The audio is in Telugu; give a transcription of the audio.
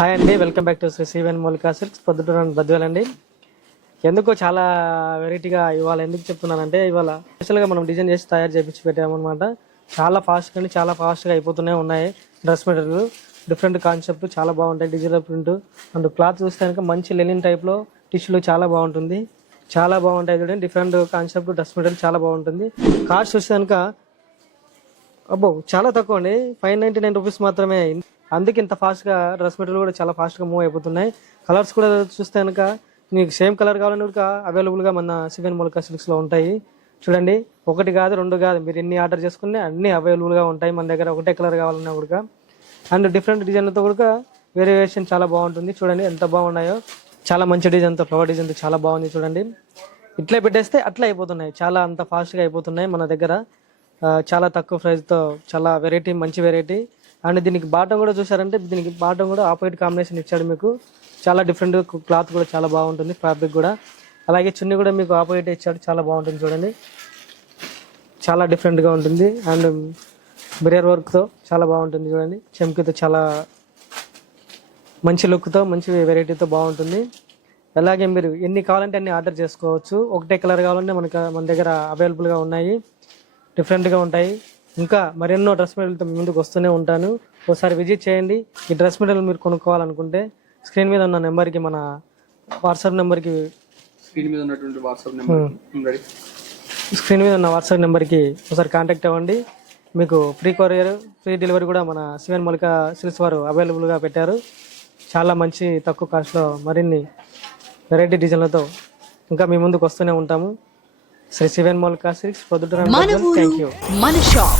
హాయ్ అండి, వెల్కమ్ బ్యాక్ టు శ్రీ సివెన్ మౌలికా సిల్క్స్ పొద్దుటూరు బద్వేల్ అండి. ఎందుకో చాలా వెరైటీగా ఇవాళ ఎందుకు చెప్తున్నానంటే, ఇవాళ స్పెషల్గా మనం డిజైన్ చేసి తయారు చేయించి పెట్టామన్నమాట. చాలా ఫాస్ట్గా అండి, చాలా ఫాస్ట్గా అయిపోతూనే ఉన్నాయి. డ్రెస్ మెటీరియల్ డిఫరెంట్ కాన్సెప్ట్ చాలా బాగుంటాయి. డిజిటల్ ప్రింట్ అండ్ క్లాత్ చూస్తే కనుక మంచి లెనిన్ టైప్లో టిష్యూలో చాలా బాగుంటుంది. చాలా బాగుంటాయి చూడండి. డిఫరెంట్ కాన్సెప్ట్ డ్రెస్ మెటీరియల్ చాలా బాగుంటుంది. కాస్ట్ చూస్తే కనుక అబ్బో చాలా తక్కువ అండి, 599 రూపీస్ మాత్రమే. అందుకే ఇంత ఫాస్ట్గా డ్రెస్ మెటీరియల్ కూడా చాలా ఫాస్ట్గా మూవ్ అయిపోతున్నాయి. కలర్స్ కూడా చూస్తే కనుక మీకు సేమ్ కలర్ కావాలని కూడా అవైలబుల్గా మన సివెన్ మౌలికా సిల్క్స్లో ఉంటాయి. చూడండి, ఒకటి కాదు రెండు కాదు, మీరు ఎన్ని ఆర్డర్ చేసుకున్నా అన్ని అవైలబుల్గా ఉంటాయి మన దగ్గర. ఒకటే కలర్ కావాలన్నా కూడా అండ్ డిఫరెంట్ డిజైన్లతో కూడా వేరియేషన్ చాలా బాగుంటుంది. చూడండి ఎంత బాగున్నాయో, చాలా మంచి డిజైన్తో, ఫ్లవర్ డిజైన్తో చాలా బాగుంది. చూడండి, ఇట్లా పెట్టేస్తే అట్లా అయిపోతున్నాయి, చాలా అంత ఫాస్ట్గా అయిపోతున్నాయి మన దగ్గర. చాలా తక్కువ ప్రైస్తో చాలా వెరైటీ, మంచి వెరైటీ. అండ్ దీనికి బాటం కూడా చూసారంటే, దీనికి బాటం కూడా ఆపోజిట్ కాంబినేషన్ ఇచ్చాడు మీకు. చాలా డిఫరెంట్, క్లాత్ కూడా చాలా బాగుంటుంది, ఫ్యాబ్రిక్ కూడా. అలాగే చున్నీ కూడా మీకు ఆపోజిట్ ఇచ్చాడు, చాలా బాగుంటుంది. చూడండి, చాలా డిఫరెంట్గా ఉంటుంది. అండ్ మిర్రర్ వర్క్తో చాలా బాగుంటుంది. చూడండి, చెంకితో చాలా మంచి లుక్తో, మంచి వెరైటీతో బాగుంటుంది. అలాగే మీరు ఎన్ని కావాలంటే అన్ని ఆర్డర్ చేసుకోవచ్చు. ఒకటే కలర్ కావాలంటే మన దగ్గర అవైలబుల్గా ఉన్నాయి, డిఫరెంట్గా ఉంటాయి. ఇంకా మరెన్నో డ్రెస్ మెటీరియల్తో ముందుకు వస్తూనే ఉంటాను. ఒకసారి విజిట్ చేయండి. ఈ డ్రెస్ మెటీరియల్ మీరు కొనుక్కోవాలనుకుంటే స్క్రీన్ మీద ఉన్న నెంబర్కి, మన వాట్సాప్ నెంబర్కి, స్క్రీన్ మీద ఉన్న వాట్సాప్ నెంబర్కి ఒకసారి కాంటాక్ట్ అవ్వండి. మీకు ఫ్రీ కొరియర్, ఫ్రీ డెలివరీ కూడా మన సివెన్ మౌలికా సిల్క్స్ వారు అవైలబుల్గా పెట్టారు. చాలా మంచి తక్కువ కాస్ట్లో మరిన్ని వెరైటీ డిజైన్లతో ఇంకా మీ ముందుకు వస్తూనే ఉంటాము. శ్రీ సివెన్ మౌలికా సిల్క్స్ పొద్దుటూరు. మన ఊరు మన షాప్.